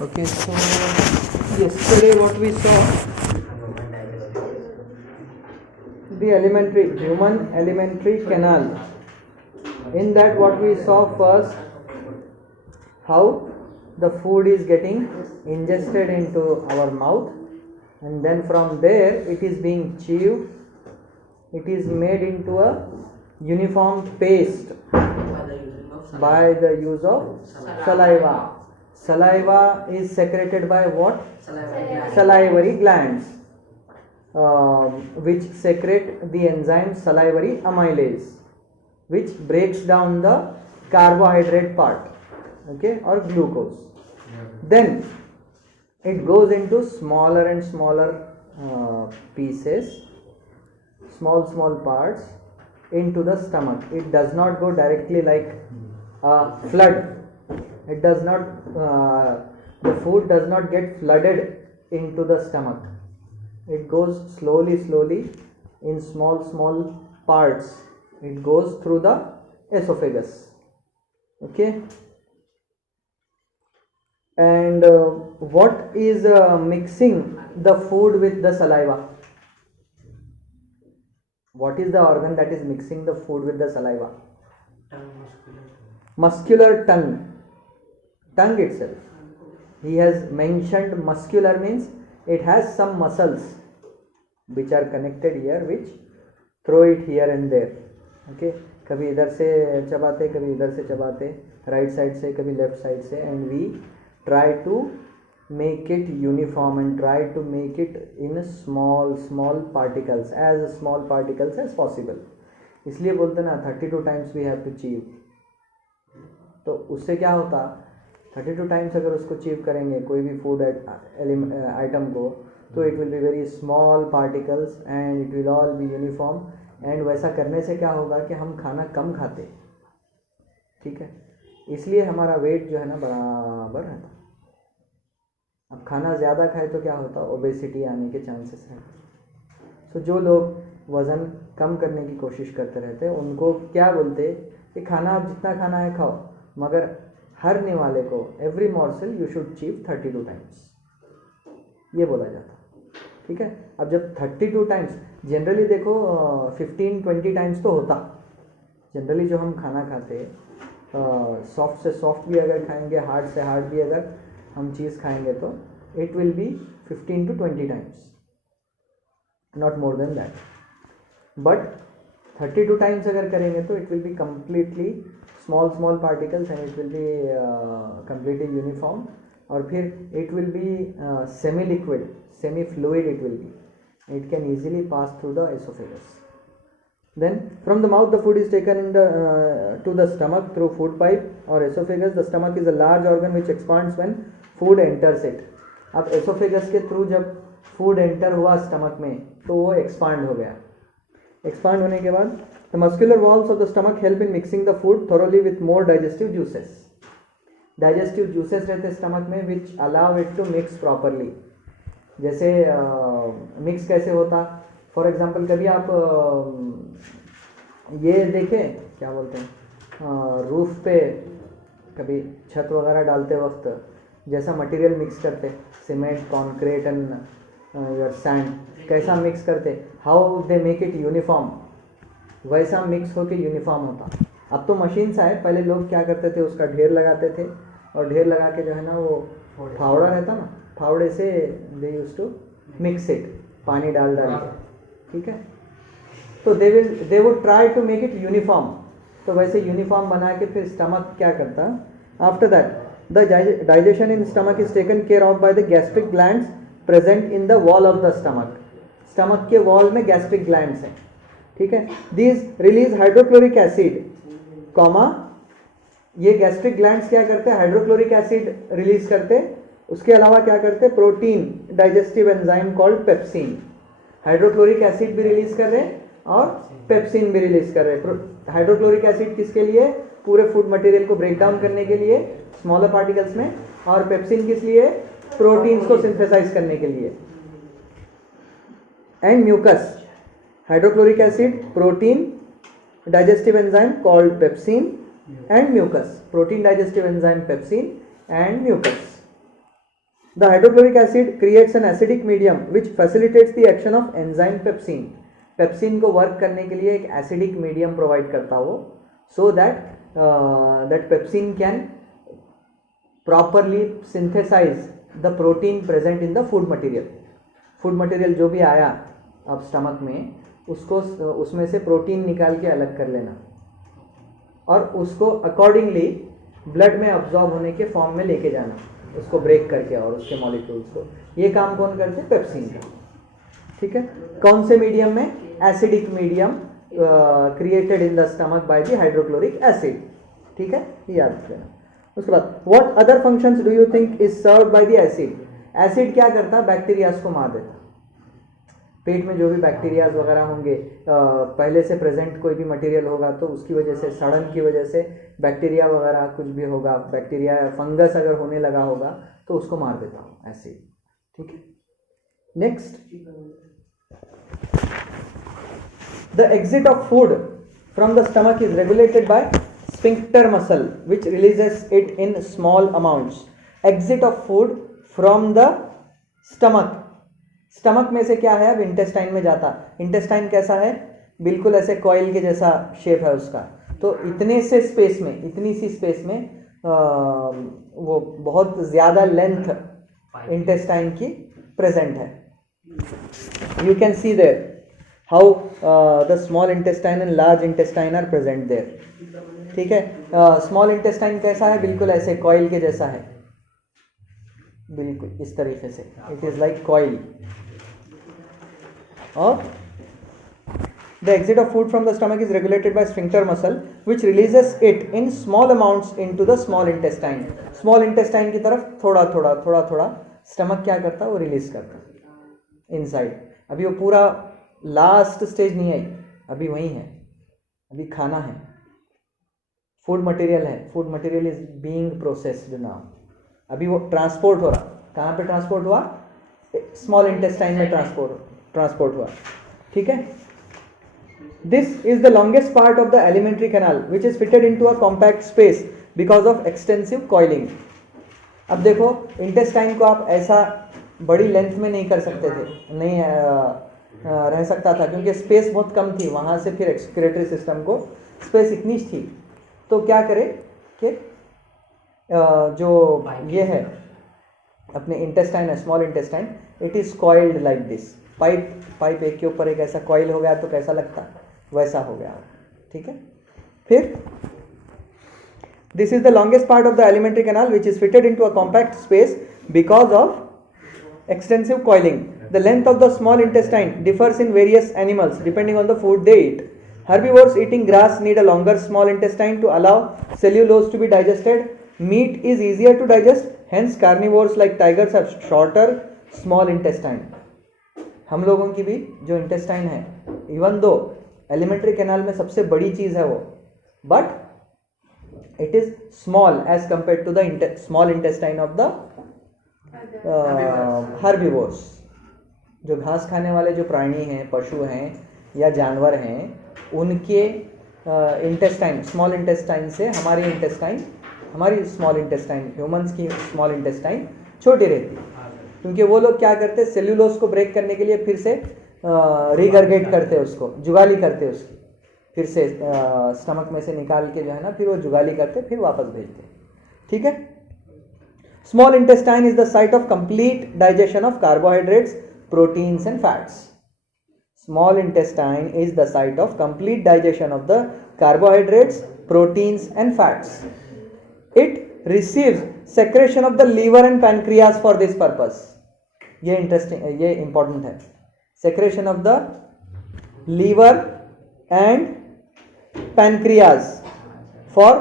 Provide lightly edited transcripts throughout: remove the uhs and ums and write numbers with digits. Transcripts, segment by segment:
Okay, so yesterday what we saw, the human alimentary canal. In that what we saw first, how the food is getting ingested into our mouth, and then from there it is being chewed, it is made into a uniform paste by the use of saliva. Saliva is secreted by what? Salivary glands, which secrete the enzyme salivary amylase, which breaks down the carbohydrate part, okay, or glucose. Then it goes into smaller and smaller pieces, small parts into the stomach. It does not go directly like a flood. It does not, the food does not get flooded into the stomach. It goes slowly in small parts. It goes through the esophagus. Okay. And what is mixing the food with the saliva? What is the organ that is mixing the food with the saliva? Muscular tongue. Tongue itself. He has mentioned muscular means it has some muscles which are connected here, which throw it here and there. Okay, कभी इधर से चबाते, कभी इधर से चबाते, right side से, कभी left side से, and we try to make it uniform and try to make it in small particles, as small particles as possible. इसलिए बोलते ना 32 times we have to chew. तो उससे क्या होता, 32 टाइम्स अगर उसको चीव करेंगे कोई भी फूड आइटम को, तो it will be very small particles and it will all be uniform. And वैसा करने से क्या होगा कि हम खाना कम खाते, ठीक है, इसलिए हमारा वेट जो है ना बराबर रहता. अब खाना ज़्यादा खाए तो क्या होता, ओबेसिटी आने के चांसेस हैं. सो जो लोग वज़न कम करने की कोशिश करते रहते हैं उनको क्या बोलते कि खाना आप जितना खाना है खाओ, मगर हर ने वाले को every morsel you should chew 32 times, ये बोला जाता. ठीक है. अब जब 32 टाइम्स, जनरली देखो 15-20 टाइम्स तो होता. जनरली जो हम खाना खाते, सॉफ्ट से सॉफ्ट भी अगर खाएंगे, हार्ड से हार्ड भी अगर हम चीज़ खाएंगे, तो it will be 15 to 20 times, not more than that. But 32 times अगर करेंगे तो it will be completely small particles and it will be completely uniform, और फिर it will be semi-liquid, semi-fluid it will be. It can easily pass through the esophagus. Then from the mouth the food is taken in the to the stomach through food pipe or esophagus. The stomach is a large organ which expands when food enters it. अब esophagus के through जब food enter हुआ stomach में, तो वो expand हो गया. Expand होने के बाद the muscular walls of the stomach help in mixing the food thoroughly with more digestive juices. Digestive juices रहते stomach में which allow it to mix properly. जैसे mix कैसे होता, for example कभी आप ये देखें, क्या बोलते हैं, रूफ पे कभी छत वगैरह डालते वक्त जैसा मटेरियल मिक्स करते, cement, concrete and your sand, कैसा मिक्स करते, how they make it uniform, वैसा मिक्स होके यूनिफॉर्म होता. अब तो मशीन्स आए, पहले लोग क्या करते थे, उसका ढेर लगाते थे, और ढेर लगा के जो है ना वो फावड़ा रहता ना, फावड़े से they use to mix it, पानी डाल के, ठीक है. तो they would try to make it uniform. तो वैसे यूनिफॉर्म बना के फिर स्टमक क्या करता, after that the digestion in stomach is taken care of by the gastric glands present in the wall of the stomach. Stomach के wall में gastric glands हैं, ठीक है. These release hydrochloric acid, comma, ये gastric glands क्या करते हैं, hydrochloric acid release करते. उसके अलावा क्या करते, protein digestive enzyme called pepsin. Hydrochloric acid भी रिलीज कर रहे हैं और पेप्सिन भी रिलीज कर रहे हैं. हाइड्रोक्लोरिक एसिड किसके लिए, पूरे फूड मटेरियल को ब्रेक डाउन करने के लिए स्मॉलर पार्टिकल्स में, और पेप्सिन किस लिए, प्रोटीन्स को सिंथेसाइज करने के लिए. And mucus, hydrochloric acid, protein, digestive enzyme called pepsin, and mucus. Protein, digestive enzyme, pepsin, and mucus. The hydrochloric acid creates an acidic medium which facilitates the action of enzyme pepsin. Pepsin को work करने के लिए एक acidic medium provide करता हो, so that pepsin can properly synthesise the protein present in the food material. Food material जो भी आया अब स्टमक में, उसको उसमें से प्रोटीन निकाल के अलग कर लेना और उसको अकॉर्डिंगली ब्लड में अब्जॉर्ब होने के फॉर्म में लेके जाना, उसको ब्रेक करके और उसके मॉलिक्यूल्स को. ये काम कौन करते हैं? पेप्सिन का. ठीक है. कौन से मीडियम में? Acidic medium created in the stomach by the hydrochloric acid. ठीक है, ये याद रखना. उसके बाद what other functions do you think is served by the acid? Acid क्या करता? बैक्टीरियाज को मार देता. पेट में जो भी बैक्टीरियाज वगैरह होंगे, पहले से प्रेजेंट कोई भी मटेरियल होगा तो उसकी वजह से, सड़न की वजह से बैक्टीरिया वगैरह कुछ भी होगा, बैक्टीरिया फंगस अगर होने लगा होगा तो उसको मार देता हूँ एसिड. ठीक है. Next, the exit of food from the stomach is regulated by sphincter muscle which releases it in small amounts. Exit of food from the stomach. Stomach में से क्या है? अब इंटेस्टाइन में जाता. इंटेस्टाइन कैसा है? बिल्कुल ऐसे कॉइल के जैसा शेप है उसका. तो इतने से स्पेस में, इतनी सी स्पेस में वो बहुत ज़्यादा लेंथ इंटेस्टाइन की प्रेजेंट है. You can see there how the small intestine and large intestine are present there. ठीक है. स्मॉल इंटेस्टाइन कैसा है? बिल्कुल ऐसे कॉइल के जैसा है, बिल्कुल इस तरीके से. It is like coil. और the exit of food from the stomach is regulated by sphincter muscle which releases it in small amounts into the small intestine. small intestine की तरफ थोड़ा थोड़ा स्टमक क्या करता है? वो रिलीज करता है इनसाइड. अभी वो पूरा लास्ट स्टेज नहीं आई, अभी वहीं है, अभी खाना है, फूड मटेरियल है, food material is being processed now. अभी वो ट्रांसपोर्ट हो रहा. कहाँ पे ट्रांसपोर्ट हुआ? स्मॉल इंटेस्टाइन में ट्रांसपोर्ट हुआ. ठीक है. This is the longest part of the alimentary canal which is fitted into a compact space because of extensive coiling. अब देखो, इंटेस्टाइन को आप ऐसा बड़ी लेंथ में नहीं कर सकते थे, नहीं रह सकता था क्योंकि स्पेस बहुत कम थी. वहाँ से फिर एक्सक्रीटरी सिस्टम को स्पेस इतनी थी, तो क्या करे कि जो ये है अपने इंटेस्टाइन है, small intestine, it is coiled like this. Pipe एक के ऊपर एक ऐसा कॉइल हो गया तो कैसा लगता? वैसा हो गया. ठीक है. फिर this is the longest part of the alimentary canal which is fitted into a compact space because of extensive coiling. The length of the small intestine differs in various animals depending on the food they eat. Herbivores eating grass need a longer small intestine to allow cellulose to be digested. Meat is easier to digest, hence carnivores like tigers have shorter small intestine. हम लोगों की भी जो intestine है, even though alimentary canal में सबसे बड़ी चीज है वो, but it is small as compare to the small intestine of the herbivores. जो घास खाने वाले जो प्राणी हैं, पशु हैं या जानवर हैं, उनके इंटेस्टाइन, स्मॉल इंटेस्टाइन से हमारी इंटेस्टाइन, हमारी स्मॉल इंटेस्टाइन, ह्यूमंस की स्मॉल इंटेस्टाइन छोटी रहती है. क्योंकि वो लोग क्या करते हैं? सेल्यूलोज को ब्रेक करने के लिए फिर से रिगरगेट करते हैं, उसको जुगाली करते हैं, उसकी फिर से स्टमक में से निकाल के जो है ना, फिर वो जुगाली करते, फिर वापस भेजते. ठीक है. Small intestine is the site of complete digestion of carbohydrates, proteins and fats. Small intestine is the site of complete digestion of the carbohydrates, proteins and fats. It receives secretion of the liver and pancreas for this purpose. ये interesting, ये important है. Secretion of the liver and pancreas for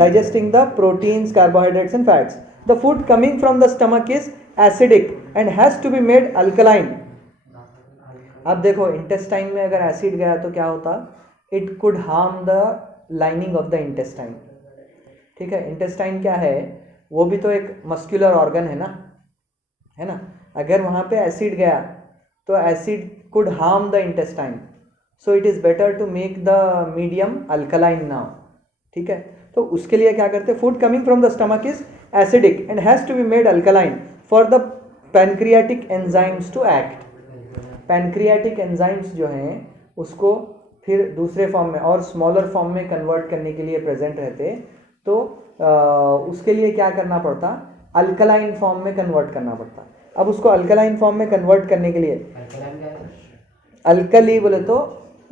digesting the proteins, carbohydrates and fats. The food coming from the stomach is acidic and has to be made alkaline. अब देखो, intestine में अगर acid गया तो क्या होता? It could harm the lining of the intestine. ठीक है. इंटेस्टाइन क्या है? वो भी तो एक मस्कुलर ऑर्गन है ना. अगर वहाँ पे एसिड गया तो acid could harm the intestine, so it is better to make the medium alkaline now. ठीक है. तो उसके लिए क्या करते? Food coming from the stomach is acidic and has to be made alkaline, for the pancreatic enzymes to act. Pancreatic enzymes जो हैं उसको फिर दूसरे फॉर्म में और स्मॉलर फॉर्म में कन्वर्ट करने के लिए प्रेजेंट रहते, तो उसके लिए क्या करना पड़ता, अल्कलाइन फॉर्म में कन्वर्ट करना पड़ता। अब उसको अल्कलाइन फॉर्म में कन्वर्ट करने के लिए, अल्कली बोले तो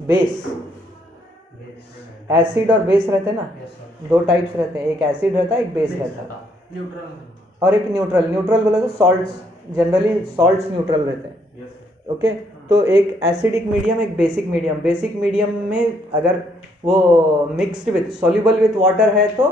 बेस, एसिड और बेस रहते हैं ना, दो टाइप्स रहते हैं, एक एसिड रहता है एक बेस रहता है, और एक न्यूट्रल। न्यूट्रल बोले तो सॉल्ट्स, जनरली सॉल्ट्स न्यूट्रल रहते हैं। ओके, तो एक एसिडिक मीडियम एक बेसिक मीडियम। बेसिक मीडियम में अगर वो mixed with soluble with water है तो